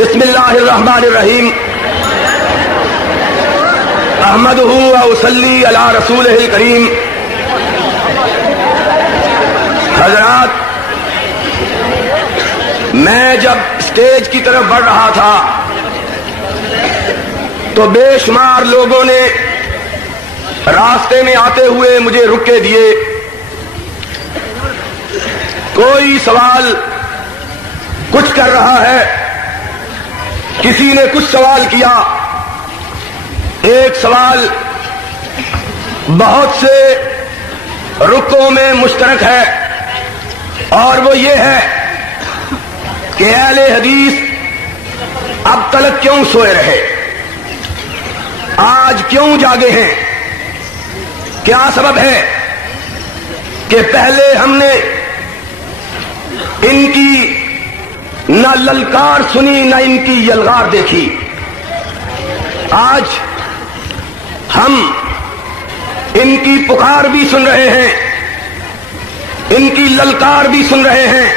بسم اللہ الرحمن الرحیم احمدہ و اصلی علی رسولہ الکریم. حضرات، میں جب اسٹیج کی طرف بڑھ رہا تھا تو بے شمار لوگوں نے راستے میں آتے ہوئے مجھے رکے دیے. کوئی سوال کچھ کر رہا ہے، کسی نے کچھ سوال کیا. ایک سوال بہت سے رکوں میں مشترک ہے اور وہ یہ ہے کہ اہل حدیث اب تلک کیوں سوئے رہے، آج کیوں جاگے ہیں؟ کیا سبب ہے کہ پہلے ہم نے ان کی نہ للکار سنی نہ ان کی یلغار دیکھی. آج ہم ان کی پکار بھی سن رہے ہیں، ان کی للکار بھی سن رہے ہیں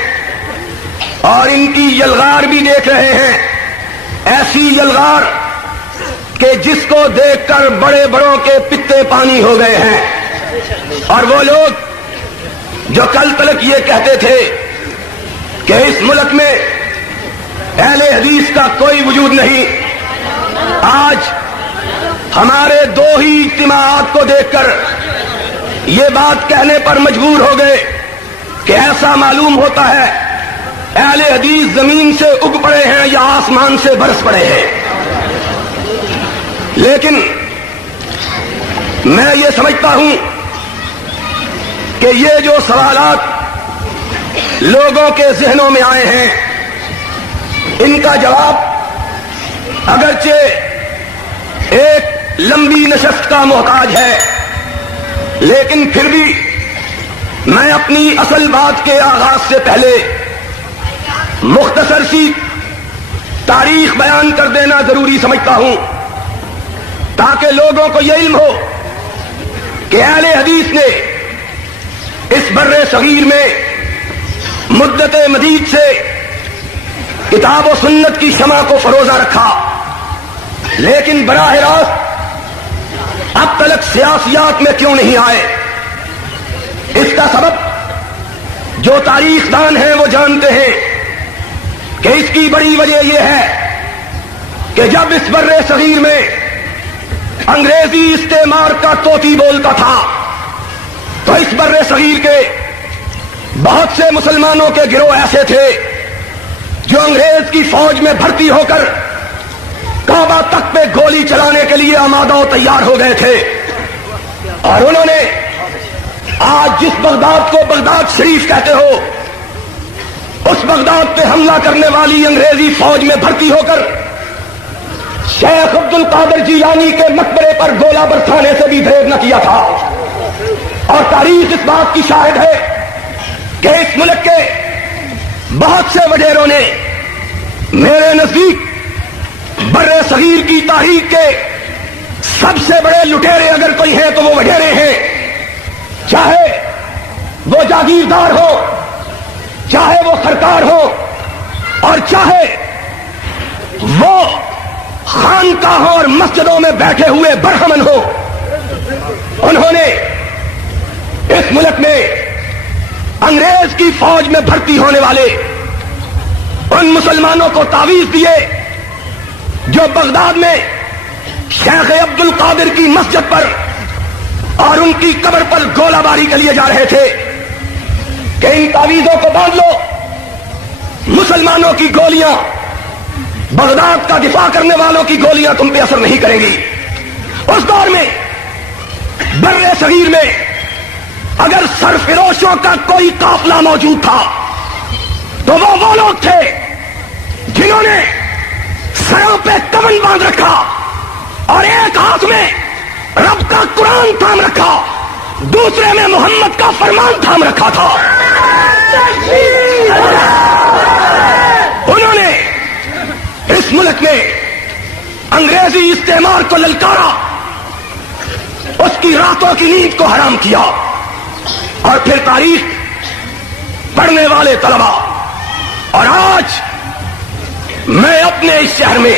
اور ان کی یلغار بھی دیکھ رہے ہیں. ایسی یلغار کہ جس کو دیکھ کر بڑے بڑوں کے پتے پانی ہو گئے ہیں. اور وہ لوگ جو کل تلک یہ کہتے تھے کہ اس ملک میں اہل حدیث کا کوئی وجود نہیں، آج ہمارے دو ہی اجتماعات کو دیکھ کر یہ بات کہنے پر مجبور ہو گئے کہ ایسا معلوم ہوتا ہے اہل حدیث زمین سے اگ پڑے ہیں یا آسمان سے برس پڑے ہیں. لیکن میں یہ سمجھتا ہوں کہ یہ جو سوالات لوگوں کے ذہنوں میں آئے ہیں، ان کا جواب اگرچہ ایک لمبی نشست کا محتاج ہے، لیکن پھر بھی میں اپنی اصل بات کے آغاز سے پہلے مختصر سی تاریخ بیان کر دینا ضروری سمجھتا ہوں تاکہ لوگوں کو یہ علم ہو کہ اہل حدیث نے اس بر صغیر میں مدت مدید سے کتاب و سنت کی شمع کو فروزہ رکھا، لیکن براہ راست اب تلک سیاسیات میں کیوں نہیں آئے؟ اس کا سبب جو تاریخ دان ہیں وہ جانتے ہیں کہ اس کی بڑی وجہ یہ ہے کہ جب اس بر صغیر میں انگریزی استعمار کا طوطی بولتا تھا تو اس بر صغیر کے بہت سے مسلمانوں کے گروہ ایسے تھے جو انگریز کی فوج میں بھرتی ہو کر کعبہ تک پہ گولی چلانے کے لیے آمادہ و تیار ہو گئے تھے. اور انہوں نے آج جس بغداد کو بغداد شریف کہتے ہو، اس بغداد پہ حملہ کرنے والی انگریزی فوج میں بھرتی ہو کر شیخ عبد القادر جیلانی کے مقبرے پر گولہ برسانے سے بھی دیر نہ کیا تھا. اور تاریخ اس بات کی شاہد ہے کہ اس ملک کے بہت سے وڈیروں نے میرے نزدیک بر صغیر کی تاریخ کے سب سے بڑے لٹیرے اگر کوئی ہیں تو وہ وڈیرے ہیں، چاہے وہ جاگیردار ہو، چاہے وہ سرکار ہو، اور چاہے وہ خانقاہوں اور مسجدوں میں بیٹھے ہوئے برہمن ہو. انہوں نے اس ملک میں انگریز کی فوج میں بھرتی ہونے والے ان مسلمانوں کو تعویذ دیے جو بغداد میں شیخ عبد القادر کی مسجد پر اور ان کی قبر پر گولہ باری کے لیے جا رہے تھے کہ ان تعویذوں کو باندھ لو، مسلمانوں کی گولیاں، بغداد کا دفاع کرنے والوں کی گولیاں تم پہ اثر نہیں کریں گی. اس دور میں بر صغیر میں اگر سرفروشوں کا کوئی قافلہ موجود تھا تو وہ لوگ تھے جنہوں نے سروں پہ کمن باندھ رکھا اور ایک ہاتھ میں رب کا قرآن تھام رکھا، دوسرے میں محمد کا فرمان تھام رکھا تھا. انہوں نے اس ملک میں انگریزی استعمار کو للکارا، اس کی راتوں کی نیند کو حرام کیا. اور پھر تاریخ پڑھنے والے طلبا اور آج میں اپنے اس شہر میں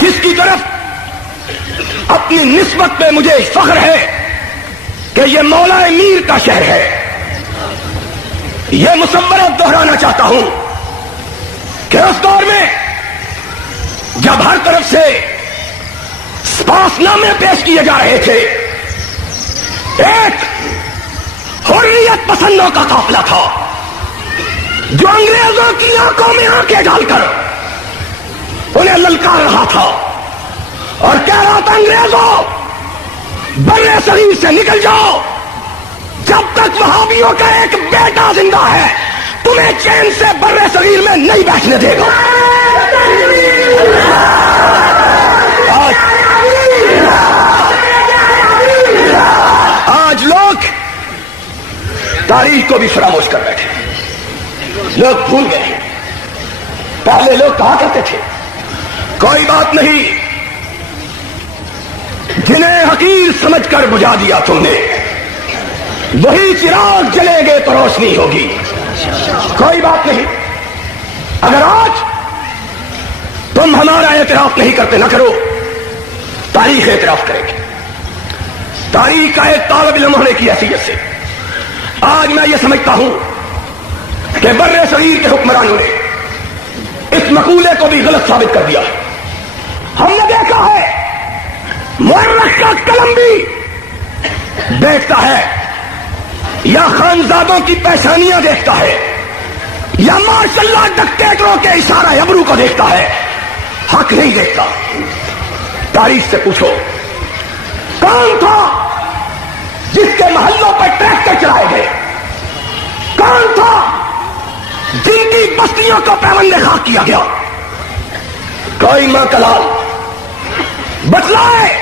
جس کی طرف اپنی نسبت پہ مجھے فخر ہے کہ یہ مولا میر کا شہر ہے، یہ مصورہ دہرانا چاہتا ہوں کہ اس دور میں جب ہر طرف سے سپاس نامے پیش کیے جا رہے تھے، ایک حریت پسندوں کا قافلہ تھا جو انگریزوں کی آنکھوں میں آنکھیں ڈال کر انہیں للکار رہا تھا اور کہہ رہا تھا انگریزوں بر صغیر سے نکل جاؤ، جب تک وہابیوں کا ایک بیٹا زندہ ہے تمہیں چین سے بر صغیر میں نہیں بیٹھنے دے گا۔ آج لوگ تاریخ کو بھی فراموش کر بیٹھے، لوگ بھول گئے۔ پہلے لوگ کہا کرتے تھے کوئی بات نہیں، جنہیں حقیر سمجھ کر بجھا دیا تم نے وہی چراغ جلیں گے تو روشنی ہوگی، کوئی بات نہیں۔ اگر آج تم ہمارا اعتراف نہیں کرتے، نہ کرو، تاریخ اعتراف کرے گی۔ تاریخ کا ایک طالب علم ہونے کی حیثیت سے آج میں یہ سمجھتا ہوں کہ بر صغیر کے حکمرانوں نے اس مقولے کو بھی غلط ثابت کر دیا۔ ہم نے دیکھا ہے مورخ کا قلم بھی دیکھتا ہے یا خانزادوں کی پیشانیاں دیکھتا ہے یا ماشاء اللہ ڈکٹیٹروں کے اشارہ ابرو کو دیکھتا ہے، حق نہیں دیکھتا۔ تاریخ سے پوچھو کون تھا جس کے محلوں پر ٹریکٹر چلائے گئے، کون تھا جن کی بستیوں کو پیوند خاک کیا گیا؟ کوئی ماں کلال بتلائے،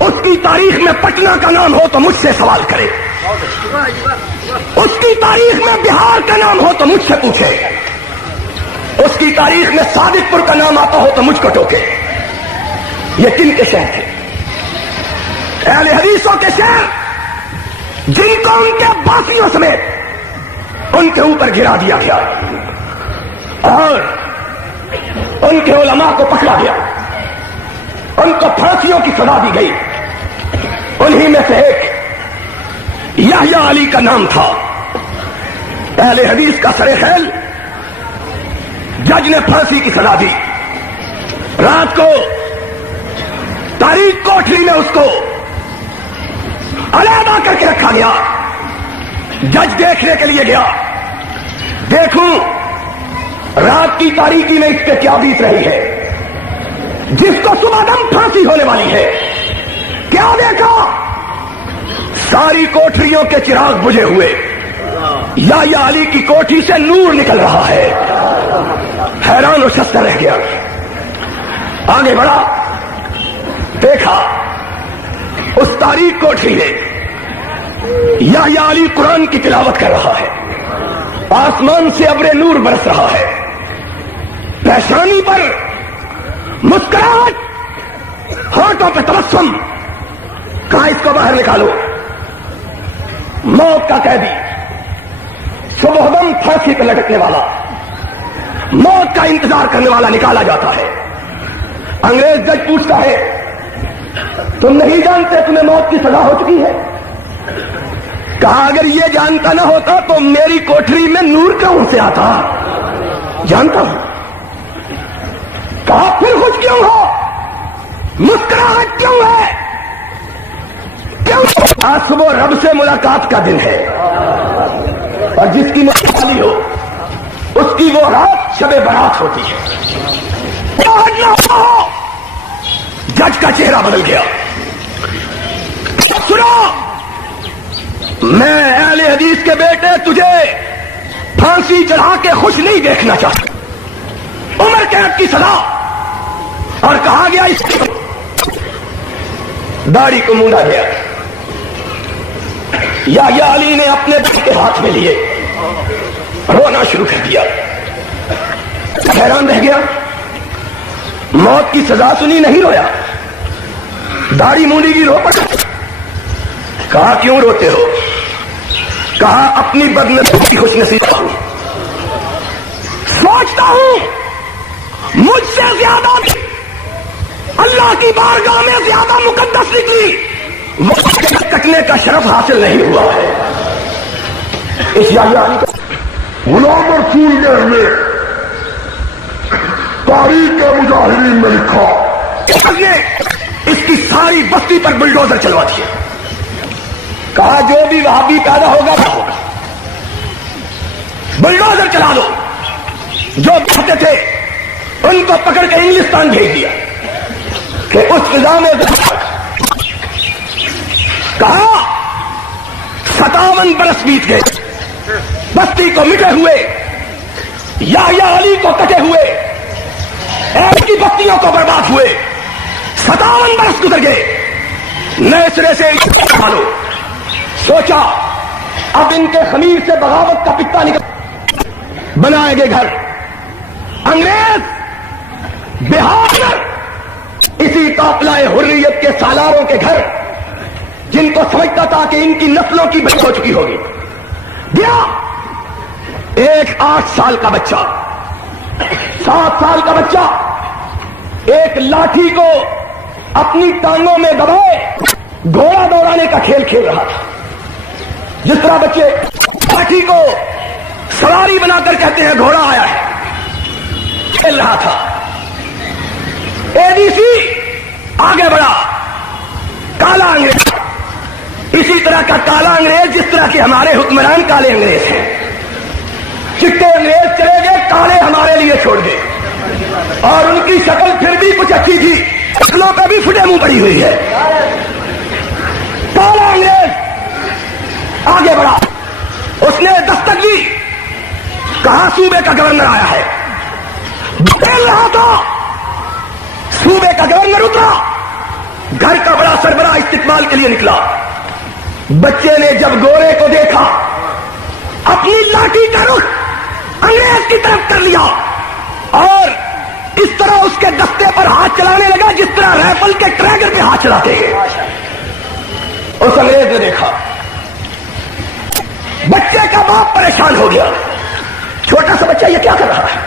اس کی تاریخ میں پٹنہ کا نام ہو تو مجھ سے سوال کرے، اس کی تاریخ میں بہار کا نام ہو تو مجھ سے پوچھے، اس کی تاریخ میں صادق پور کا نام آتا ہو تو مجھ کو ٹوکے۔ یہ کن کے شہر تھے؟ اہل حدیثوں کے شہر، جن کو ان کے باسیوں سمیت ان کے اوپر گرا دیا گیا اور ان کے علماء کو پکڑا گیا، ان کو پھانسیوں کی سزا دی گئی۔ انہی میں سے ایک یحییٰ علی کا نام تھا، اہل حدیث کا سر خیل۔ جج نے پھانسی کی سزا دی، رات کو تاریخ کوٹری میں اس کو علیحدہ کر کے رکھا گیا۔ جج دیکھنے کے لیے گیا، دیکھوں رات کی تاریکی میں اس پہ کیا بیت رہی ہے، جس کو صبح دم پھانسی ہونے والی ہے۔ کیا دیکھا؟ ساری کوٹریوں کے چراغ بجھے ہوئے، یحییٰ علی کی کوٹھی سے نور نکل رہا ہے۔ حیران و شستہ رہ گیا، آگے بڑھا، دیکھا اس تاریخ کوٹھی میں یحییٰ علی قرآن کی تلاوت کر رہا ہے، آسمان سے ابر نور برس رہا ہے، پیشانی پر مسکراہٹ، ہونٹوں پہ تبسم۔ کہا اس کو باہر نکالو۔ موت کا قیدی، صبح دم پھانسی پہ لٹکنے والا، موت کا انتظار کرنے والا نکالا جاتا ہے۔ انگریز جج پوچھتا ہے تم نہیں جانتے تمہیں موت کی سزا ہو چکی ہے؟ کہا اگر یہ جانتا نہ ہوتا تو میری کوٹری میں نور کہاں سے آتا؟ جانتا ہوں۔ کہا پھر خوش کیوں ہو، مسکراہٹ کیوں ہے؟ کیوں؟ آج صبح رب سے ملاقات کا دن ہے اور جس کی ملاقات ہو اس کی وہ رات شب برات ہوتی ہے۔ جج کا چہرہ بدل گیا۔ سنو، میں اہل حدیث کے بیٹے تجھے پھانسی چڑھا کے خوش نہیں دیکھنا چاہتا، عمر قید کی سزا۔ اور کہا گیا اس کی داڑھی کو مونڈا گیا۔ یحییٰ علی نے اپنے بیٹے ہاتھ میں لیے، رونا شروع کر دیا۔ حیران رہ گیا، موت کی سزا سنی نہیں رویا، داڑھی مونڈی کی رو پڑا۔ کہا کیوں روتے ہو؟ کہا اپنی بدنصیبی کی خوش نصیب ہوں۔ 100 سوچتا ہوں مجھ سے زیادہ اللہ کی بارگاہ میں زیادہ مقدس نکلی وہ کٹنے کا شرف حاصل نہیں ہوا ہے. اس یعنی غلام رسول نے ہمیں تاریخ کے مجاہرین میں لکھا نے اس کی ساری بستی پر بلڈوزر چلوا دیا. کہا جو بھی وہابی پیدا ہوگا وہ ہوگا, بلڈوزر چلا دو. جو کہتے تھے ان کو پکڑ کے انگلستان بھیج دیا کہ اس فضا میں کہا 57 برس بیت گئے, بستی کو مٹے ہوئے, یحییٰ علی کو کٹے ہوئے, ایک کی بستیوں کو برباد ہوئے, 57 برس گزر گئے. نئے سرے سے ڈالو. سوچا اب ان کے خمیر سے بغاوت کا پتا نکل, بنائیں گے گھر. انگریز بہار میں اسی قافلہ حریت کے سالاروں کے گھر, جن کو سمجھتا تھا کہ ان کی نسلوں کی بچت ہو چکی ہوگی, گیا. ایک 8 سال کا بچہ, 7 سال کا بچہ ایک لاٹھی کو اپنی ٹانگوں میں دبائے گھوڑا دوڑانے کا کھیل کھیل رہا تھا. جس طرح بچے لاٹھی کو سواری بنا کر کہتے ہیں گھوڑا آیا ہے, کھیل رہا تھا. اے ڈی سی آگے بڑھا, کالا انگریز, اسی طرح کا کالا انگریز جس طرح کے ہمارے حکمران کالے انگریز ہیں. چٹے انگریز چلے گئے, کالے ہمارے لیے چھوڑ گئے, اور ان کی شکل پھر بھی کچھ اچھی تھی, شکلوں پہ بھی پھٹے منہ پڑی ہوئی ہے. کالا انگریز آگے بڑھا, اس نے دستک دی, کہا صوبے کا گورنر آیا ہے. بول رہا تھا, صوبے کا گورنر اترا, گھر کا بڑا سربراہ استقبال کے لیے نکلا. بچے نے جب گورے کو دیکھا اپنی لاٹھی کا رخ انگریز کی طرف کر لیا اور اس طرح اس کے دستے پر ہاتھ چلانے لگا جس طرح رائفل کے ٹریگر پہ ہاتھ چلاتے ہیں. اس انگریز نے دیکھا, بچے کا باپ پریشان ہو گیا. چھوٹا سا بچہ یہ کیا کر رہا ہے؟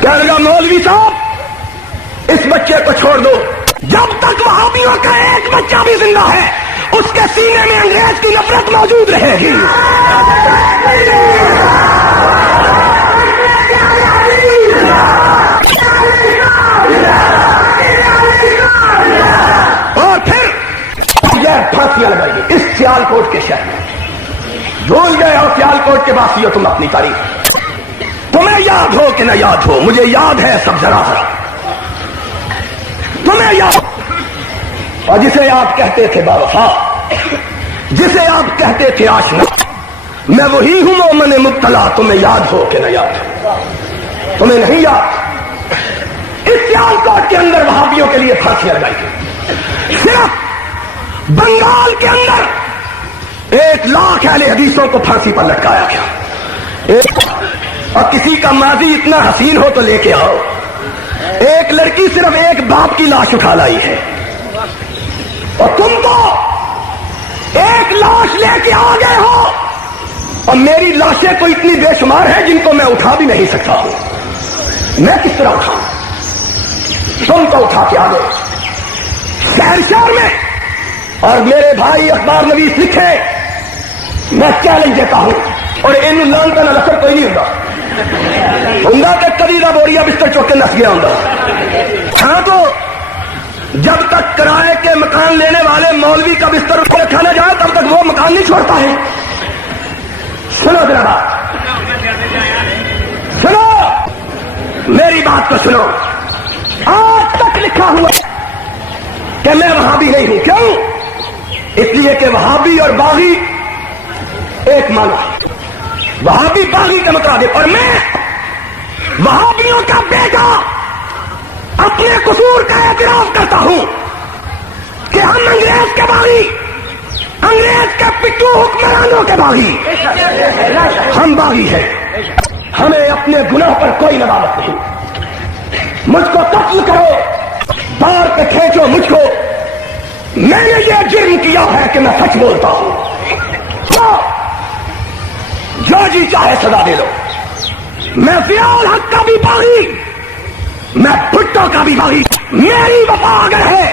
کہنے لگا مولوی صاحب اس بچے کو چھوڑ دو, جب تک وہابیوں کا ایک بچہ بھی زندہ ہے اس کے سینے میں انگریز کی نفرت موجود رہے گی. اور پھر یہ پھانسیاں لگائی اس سیال کوٹ کے شہر میں. بھول گئے اور سیال کوٹ کے باسی ہو تم اپنی تاریخ. تمہیں یاد ہو کہ نہ یاد ہو, مجھے یاد ہے سب ذرا ذرا. تمہیں یاد, اور جسے آپ کہتے تھے باوفا, جسے آپ کہتے تھے آشنا, میں وہی ہوں مومن مبتلا. تمہیں یاد ہو کہ نہ یاد ہو, تمہیں نہیں یاد. اس سیال کوٹ کے اندر وہابیوں کے لیے پھانسیاں لگائی گئی. صرف بنگال کے اندر 1 لاکھ اہل حدیثوں کو پھانسی پر لٹکایا گیا. اور کسی کا ماضی اتنا حسین ہو تو لے کے آؤ. ایک لڑکی صرف ایک باپ کی لاش اٹھا لائی ہے, اور تم تو 1 لاش لے کے آ گئے ہو, اور میری لاشیں کوئی اتنی بے شمار ہیں جن کو میں اٹھا بھی نہیں سکتا ہوں. میں کس طرح اٹھاؤں؟ تم تو اٹھا کے آ گئے شہر شہر میں. اور میرے بھائی اخبار نویس لکھے, میں چیلنج دیتا ہوں, اور ان لان کا نہ لکر کوئی نہیں ہوگا کہ کبھی کا بوریا بستر چوک کے نس گیا ہوں. ہاں تو جب تک کرائے کے مکان لینے والے مولوی کا بستر اس کو رکھا نہ جائے تب تک وہ مکان نہیں چھوڑتا ہے. سنو ذرا بات, سنو میری بات کو سنو. آج تک لکھا ہوا کہ میں وہابی نہیں ہوں. کیوں؟ اس لیے کہ وہابی اور باغی ایک معنی ہے. وہابی باغی کے مطابق, اور میں وہابیوں کا بیٹا اپنے قصور کا اعتراف کرتا ہوں کہ ہم انگریز کے باغی, انگریز کے پٹو حکمرانوں کے باغی, ہم باغی ہیں. ہمیں اپنے گناہ پر کوئی ندامت نہیں. مجھ کو قتل کرو, بار پہ کھینچو مجھ کو, میں نے یہ جرم کیا ہے کہ میں سچ بولتا ہوں. جو جی چاہے سزا دے دو. میں ضیاء الحق کا بھی باغی، میں بھٹو کا بھی باغی. میری وفا اگر ہے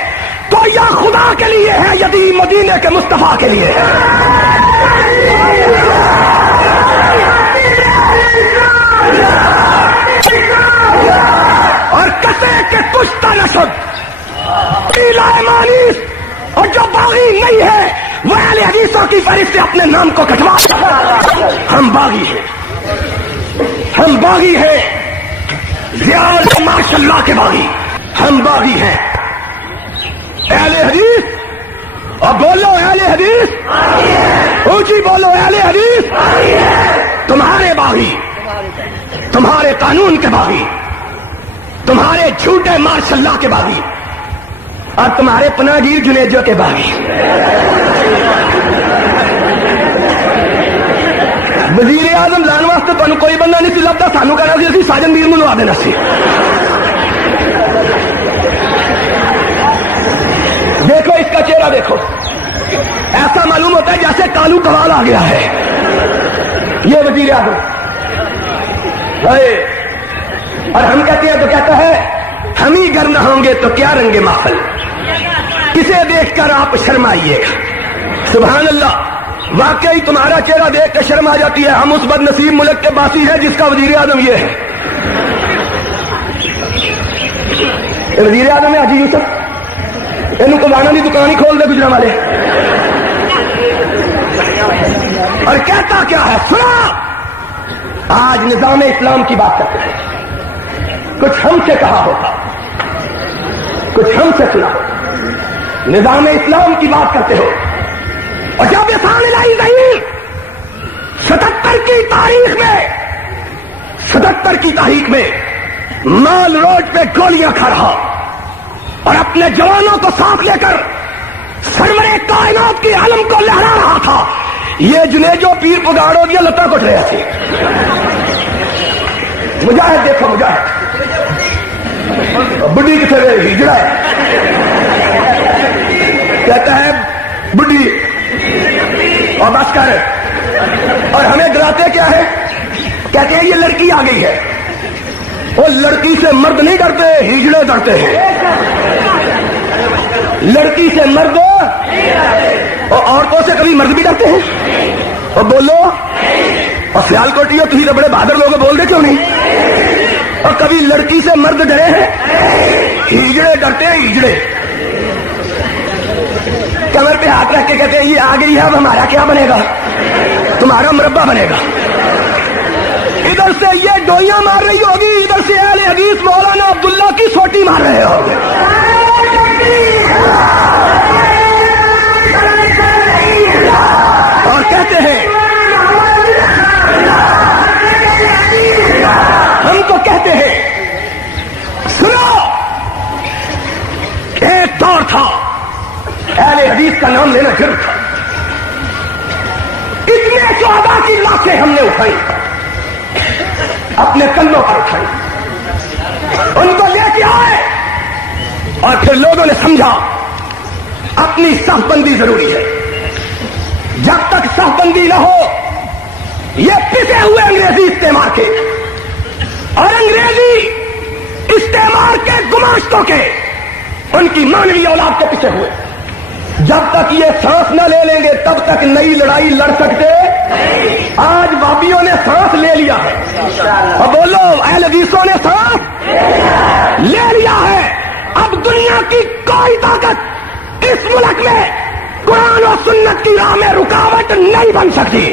تو یا خدا کے لیے ہے یا مدینے کے مصطفیٰ کے لیے ہے. اور کسے کے کشتہ نشد پیلا مانیس، اور جو باغی نہیں ہے وہ اہل حدیثوں کی فہرست سے اپنے نام کو کٹوا. ہم باغی ہیں، ہم باغی ہیں، ضیاء ماشاء اللہ کے باغی. ہم باغی ہیں اہل حدیث. اور بولو اہل حدیث، اونچی بولو اہل حدیث. تمہارے باغی، تمہارے قانون کے باغی، تمہارے جھوٹے ماشاء اللہ کے باغی، اور تمہارے پناگیر جنیجو کے باغی. وزیر اعظم لان واسطے تمہیں کوئی بندہ نہیں سی لبتا، سانو کہنا سی اسی ساجن میر لوا دینا سی. دیکھو اس کا چہرہ دیکھو، ایسا معلوم ہوتا ہے جیسے کالو قوال آ گیا ہے. یہ وزیر اعظم اور ہم کہتے ہیں تو کہتا ہے ہم ہی گر نہ ہوں گے تو کیا رنگے محفل، کسے دیکھ کر آپ شرمائیے گا. سبحان اللہ، واقعی تمہارا چہرہ دیکھ کر شرم آ جاتی ہے. ہم اس بد نصیب ملک کے باسی ہیں جس کا وزیر اعظم یہ ہے. وزیر اعظم ہے حاجی یوسف، انہوں کو لانا کی دکان ہی کھول دے گجرا والے. اور کہتا کیا ہے سنا، آج نظام اسلام کی بات کرتے ہیں. کچھ ہم سے کہا ہوتا، کچھ ہم سے سنا ہوتا. نظام اسلام کی بات کرتے ہو، اور جب یہ سامنے نہیں 77 کی تاریخ میں، 77 کی تاریخ میں مال روڈ پہ گولیاں کھا رہا اور اپنے جوانوں کو ساتھ لے کر سرور کائنات کی علم کو لہرا رہا تھا، یہ جنیجو پیر پگاڑوں کی لتا کٹ رہے تھے. مجاہد دیکھو، مجاہد بڈی کتنے گئے ہجڑا ہے، کہتا ہے بڈی اور بس کر. اور ہمیں ڈراتے کیا ہے، کہتے ہیں یہ لڑکی آ گئی ہے. وہ لڑکی سے مرد نہیں ڈرتے، ہجڑے ڈرتے ہیں. لڑکی سے مرد، اور عورتوں سے کبھی مرد بھی ڈرتے ہیں. اور بولو، اور سیال کوٹی ہو تھی تو بڑے بہادر لوگ بول دے کیوں نہیں. اور کبھی لڑکی سے مرد ڈرے ہیں، ہجڑے ڈرتے ہیں، ہجڑے. کمر پہ ہاتھ رکھ کے کہتے ہیں یہ آ گئی ہے، اب ہمارا کیا بنے گا، تمہارا مربع بنے گا. ادھر سے یہ ڈوئیاں مار رہی ہوگی، ادھر سے اہل حدیث مولانا عبداللہ کی سوٹی مار رہے ہوں گے. اور کہتے ہیں، ہم کو کہتے ہیں سنو، ایک دور تھا اہل حدیث کا نام لینا جرم تھا. اتنے شہداء کی لاشیں ہم نے اٹھائی، اپنے کندھوں پر اٹھائی، ان کو لے کے آئے، اور پھر لوگوں نے سمجھا اپنی صف بندی ضروری ہے. جب تک صف بندی نہ ہو، یہ پسے ہوئے انگریزی استعمار کے اور انگریزی استعمار کے گماشتوں کے، ان کی مانوی اولاد کے پیچھے ہوئے. جب تک یہ سانس نہ لے لیں گے تب تک نئی لڑائی لڑ سکتے. آج بابیوں نے سانس لے لیا ہے، اور بولو اہل حدیثوں نے سانس لے لیا ہے. اب دنیا کی کوئی طاقت اس ملک میں قرآن و سنت کی راہ میں رکاوٹ نہیں بن سکتی.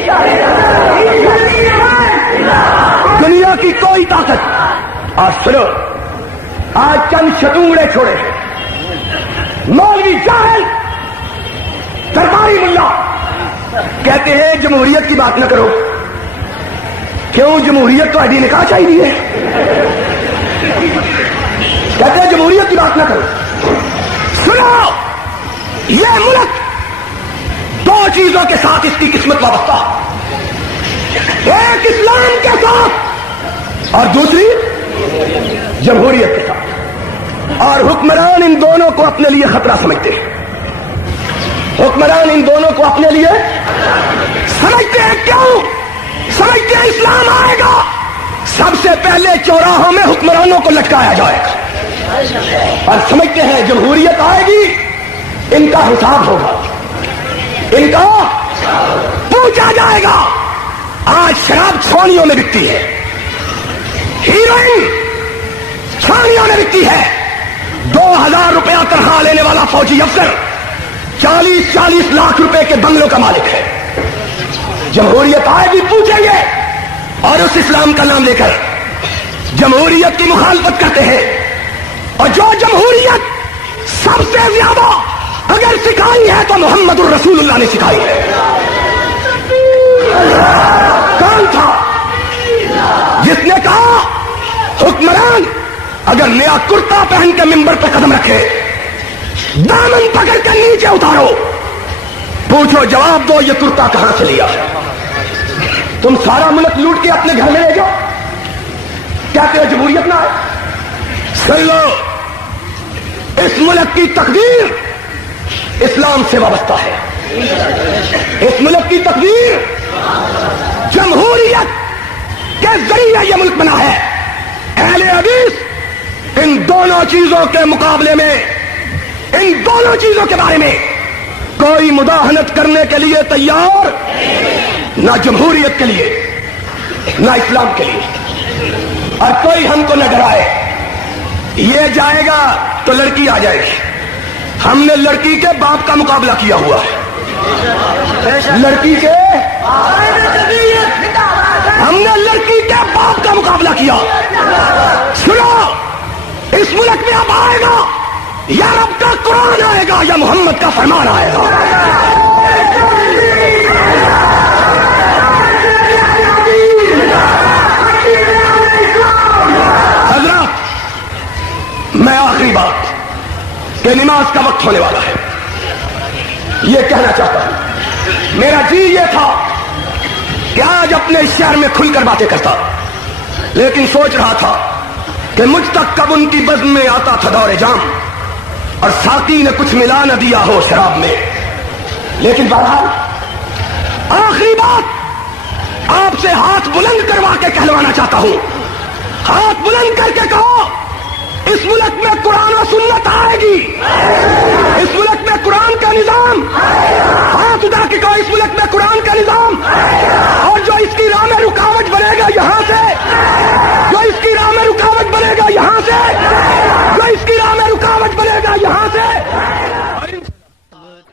دنیا کی کوئی طاقت. اور سنو، آج چند شتونگڑے چھوڑے ہیں، مولوی جاہل درباری ملا کہتے ہیں جمہوریت کی بات نہ کرو. کیوں؟ جمہوریت تو آئی نکاح چاہیے. کہتے ہیں جمہوریت کی بات نہ کرو. سنو، یہ ملک دو چیزوں کے ساتھ اس کی قسمت وابستہ، ایک اسلام کے ساتھ اور دوسری جمہوریت کے ساتھ. اور حکمران ان دونوں کو اپنے لیے خطرہ سمجھتے ہیں. حکمران ان دونوں کو اپنے لیے سمجھتے ہیں. کیوں سمجھتے ہیں؟ اسلام آئے گا، سب سے محلے چوراہوں میں حکمرانوں کو لٹکایا جائے گا اور سمجھتے ہیں جمہوریت آئے گی ان کا حساب ہوگا, ان کا پوچھا جائے گا. آج شراب چھاؤنیوں میں بکتی ہے, ہیروئن چھاؤنیوں میں بکتی ہے. 2000 روپیہ تنخواہ لینے والا فوجی افسر 40-40 لاکھ روپے کے بنگلوں کا مالک ہے. جمہوریت آئے گی پوچھیں گے, اور اس اسلام کا نام لے کر جمہوریت کی مخالفت کرتے ہیں. اور جو جمہوریت سب سے زیادہ اگر سکھائی ہے تو محمد الرسول اللہ نے سکھائی ہے. کون تھا جس نے کہا حکمران اگر نیا کرتا پہن کے ممبر پہ قدم رکھے دامن پکڑ کر نیچے اتارو, پوچھو جواب دو یہ کرتا کہاں سے لیا؟ تم سارا ملک لوٹ کے اپنے گھر میں لے جاؤ, کہتے ہو جمہوریت نہ ہے. سن لو, اس ملک کی تقدیر اسلام سے وابستہ ہے. اس ملک کی تقدیر جمہوریت کے ذریعے یہ ملک بنا ہے. اہل حدیث ان دونوں چیزوں کے مقابلے میں, ان دونوں چیزوں کے بارے میں کوئی مداہنت کرنے کے لیے تیار نہ جمہوریت کے لیے نہ اسلام کے لیے. اور کوئی ہم کو نہ ڈرائے, یہ جائے گا تو لڑکی آ جائے گی. ہم نے لڑکی کے باپ کا مقابلہ کیا ہوا ہے, لڑکی کے ہم نے لڑکی کے باپ کا مقابلہ کیا. سنو, اس ملک میں اب آئے گا یا رب کا قرآن آئے گا یا محمد کا فرمان آئے گا. حضرات, میں آخری بات کہ نماز کا وقت ہونے والا ہے یہ کہنا چاہتا ہوں. میرا جی یہ تھا کہ آج اپنے شہر میں کھل کر باتیں کرتا, لیکن سوچ رہا تھا کہ مجھ تک کب ان کی بزم میں آتا تھا دور جام اور ساقی نے کچھ ملا نہ دیا ہو شراب میں. لیکن بہرحال آخری بات آپ سے ہاتھ بلند کروا کے کہلوانا چاہتا ہوں. ہاتھ بلند کر کے کہو اس ملک میں قرآن و سنت آئے گی, اس ملک میں قرآن کا نظام. ہاتھ